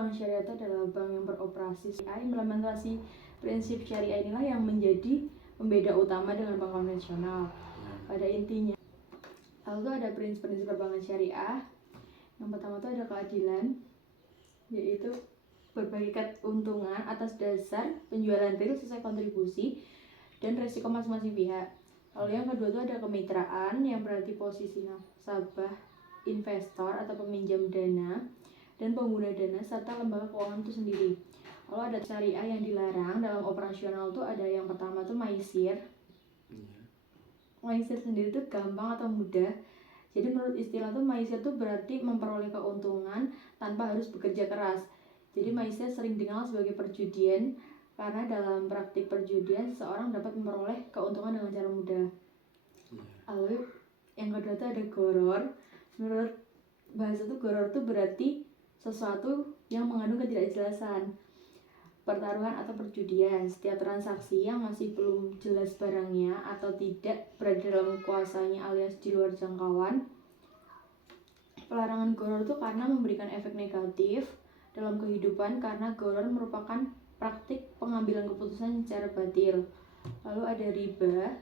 bank syariah itu adalah bank yang beroperasi syariah. Implementasi prinsip syariah inilah yang menjadi pembeda utama dengan bank konvensional pada intinya. Lalu ada prinsip-prinsip perbankan syariah. Yang pertama itu ada keadilan, yaitu berbagi keuntungan atas dasar penjualan real sesuai kontribusi dan resiko masing-masing pihak. Lalu yang kedua itu ada kemitraan, yang berarti posisi nasabah, investor atau peminjam dana, dan pengguna dana serta lembaga keuangan itu sendiri. Lalu ada syariah yang dilarang dalam operasional tuh ada yang pertama tuh maisir. Maisir sendiri tuh gampang atau mudah. Jadi menurut istilah tuh maisir tuh berarti memperoleh keuntungan tanpa harus bekerja keras. Jadi maisir sering dikenal sebagai perjudian karena dalam praktik perjudian seseorang dapat memperoleh keuntungan dengan cara mudah. Lalu yang kedua tuh ada goror. Menurut bahasa tuh goror tuh berarti sesuatu yang mengandung ketidakjelasan, pertaruhan atau perjudian. Setiap transaksi yang masih belum jelas barangnya atau tidak berada dalam kuasanya alias di luar jangkauan. Pelarangan goror itu karena memberikan efek negatif dalam kehidupan, karena goror merupakan praktik pengambilan keputusan secara batil. Lalu ada riba.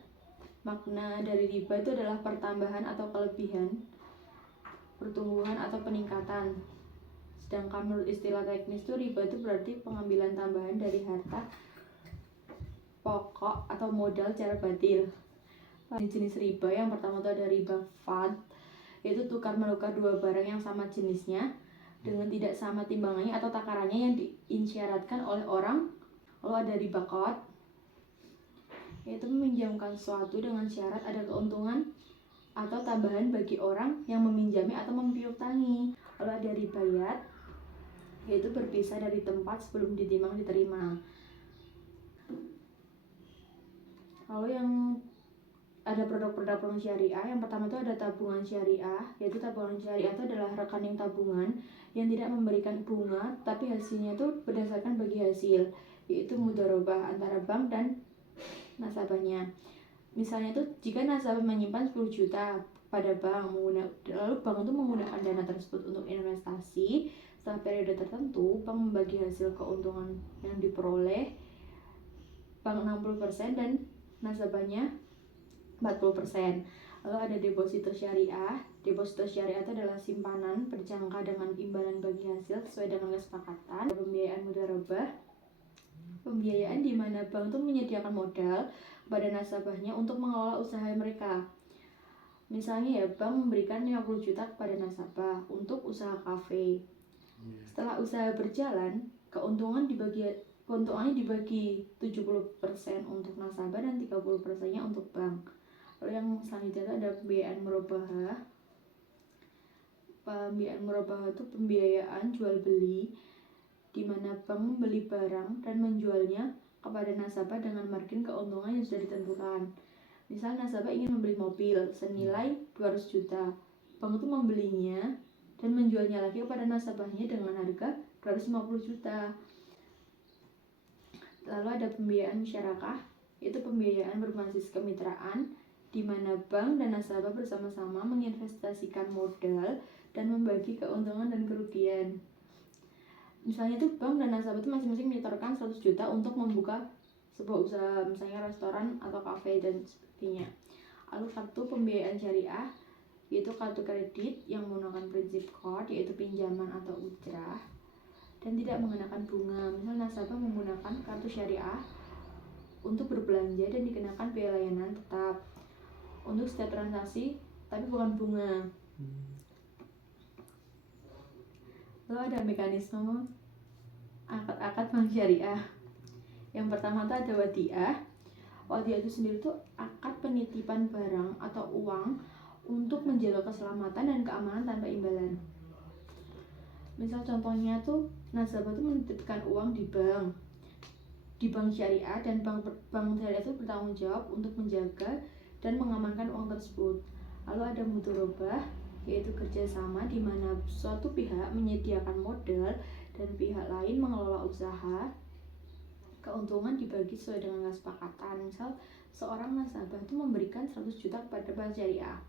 Makna dari riba itu adalah pertambahan atau kelebihan, pertumbuhan atau peningkatan. Sedangkan menurut istilah teknis itu riba itu berarti pengambilan tambahan dari harta pokok atau modal secara batil. Jenis riba yang pertama itu ada riba fad, yaitu tukar menukar dua barang yang sama jenisnya dengan tidak sama timbangannya atau takarannya yang diisyaratkan oleh orang. Lalu ada riba qad, yaitu meminjamkan sesuatu dengan syarat ada keuntungan atau tambahan bagi orang yang meminjami atau mempiutangi. Lalu ada ribayat, yaitu berpisah dari tempat sebelum ditimbang diterima. Lalu yang ada produk-produk bank syariah. Yang pertama itu ada tabungan syariah, yaitu tabungan syariah itu adalah rekening tabungan yang tidak memberikan bunga tapi hasilnya itu berdasarkan bagi hasil, yaitu mudharabah antara bank dan nasabahnya. Misalnya itu jika nasabah menyimpan 10 juta pada bank, lalu bank itu menggunakan dana tersebut untuk investasi. Setelah periode tertentu, bank membagi hasil keuntungan yang diperoleh bank 60% dan nasabahnya 40%. Lalu ada deposito syariah. Deposito syariah itu adalah simpanan berjangka dengan imbalan bagi hasil sesuai dengan kesepakatan. Pembiayaan mudharabah, pembiayaan di mana bank itu menyediakan modal kepada nasabahnya untuk mengelola usaha mereka. Misalnya ya, bank memberikan 50 juta kepada nasabah untuk usaha kafe. Setelah usaha berjalan, keuntungannya dibagi 70% untuk nasabah dan 30%-nya untuk bank. Lalu yang selanjutnya ada pembiayaan murabahah. Pembiayaan murabahah itu pembiayaan jual beli di mana bank membeli barang dan menjualnya kepada nasabah dengan margin keuntungan yang sudah ditentukan. Misal nasabah ingin membeli mobil senilai 200 juta. Bank itu membelinya dan menjualnya lagi kepada nasabahnya dengan harga 250 juta. Lalu ada pembiayaan musyarakah, yaitu pembiayaan berbasis kemitraan di mana bank dan nasabah bersama-sama menginvestasikan modal dan membagi keuntungan dan kerugian. Misalnya itu bank dan nasabah itu masing-masing menyetorkan 100 juta untuk membuka sebuah usaha, misalnya restoran atau kafe dan sebagainya. Lalu kartu pembiayaan syariah, yaitu kartu kredit yang menggunakan prinsip qard, yaitu pinjaman atau ujrah dan tidak mengenakan bunga. Misal nasabah menggunakan kartu syariah untuk berbelanja dan dikenakan biaya layanan tetap untuk setiap transaksi tapi bukan bunga. Lalu ada mekanisme akad-akad bank syariah. Yang pertama itu ada wadiah. Wadiah itu sendiri itu akad penitipan barang atau uang untuk menjaga keselamatan dan keamanan tanpa imbalan. Misal contohnya tuh nasabah tuh menitipkan uang di bank syariah, dan bank syariah itu bertanggung jawab untuk menjaga dan mengamankan uang tersebut. Lalu ada mudharabah, yaitu kerjasama di mana suatu pihak menyediakan modal dan pihak lain mengelola usaha. Keuntungan dibagi sesuai dengan kesepakatan. Misal seorang nasabah itu memberikan 100 juta kepada bank syariah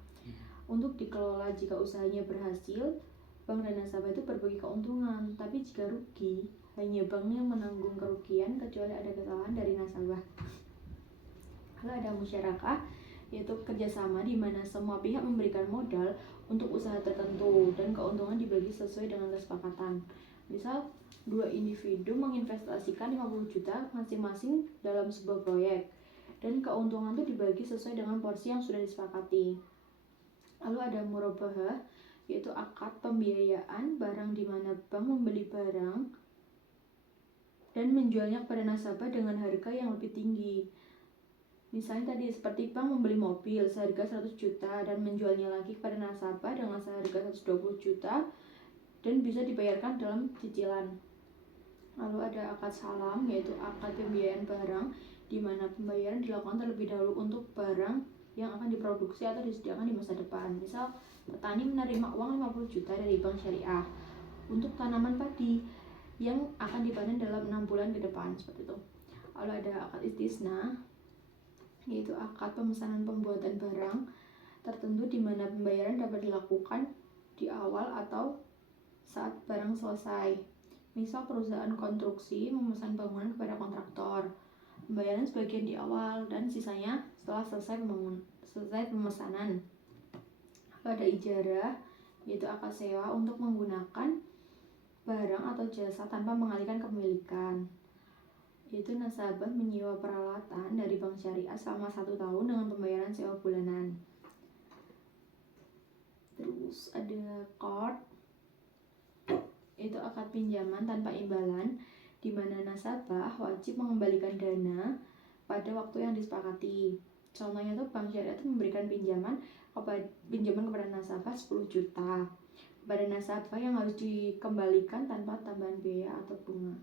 untuk dikelola jika usahanya berhasil. bank dan nasabah itu berbagi keuntungan, tapi jika rugi, hanya bank yang menanggung kerugian kecuali ada kesalahan dari nasabah. Lalu ada musyarakah, yaitu kerjasama di mana semua pihak memberikan modal untuk usaha tertentu dan keuntungan dibagi sesuai dengan kesepakatan. Misal, dua individu menginvestasikan 50 juta masing-masing dalam sebuah proyek dan keuntungan itu dibagi sesuai dengan porsi yang sudah disepakati. Lalu ada murabahah, yaitu akad pembiayaan barang di mana bank membeli barang dan menjualnya kepada nasabah dengan harga yang lebih tinggi. Misalnya tadi seperti bank membeli mobil seharga 100 juta dan menjualnya lagi kepada nasabah dengan seharga 120 juta dan bisa dibayarkan dalam cicilan. Lalu ada akad salam, yaitu akad pembiayaan barang di mana pembayaran dilakukan terlebih dahulu untuk barang yang akan diproduksi atau disediakan di masa depan. Misal, petani menerima uang 50 juta dari bank syariah untuk tanaman padi yang akan dipanen dalam 6 bulan ke depan, seperti itu. Lalu ada akad istisna, yaitu akad pemesanan pembuatan barang tertentu di mana pembayaran dapat dilakukan di awal atau saat barang selesai. Misal perusahaan konstruksi memesan bangunan kepada kontraktor, pembayaran sebagian di awal dan sisanya setelah selesai pemesanan. Lalu ada ijarah, yaitu akad sewa untuk menggunakan barang atau jasa tanpa mengalihkan kepemilikan, yaitu nasabah menyewa peralatan dari bank syariah selama 1 tahun dengan pembayaran sewa bulanan. Terus ada qard, itu akad pinjaman tanpa imbalan di mana nasabah wajib mengembalikan dana pada waktu yang disepakati. Contohnya tuh bank syariah itu memberikan pinjaman kepada nasabah 10 juta kepada nasabah yang harus dikembalikan tanpa tambahan biaya atau bunga.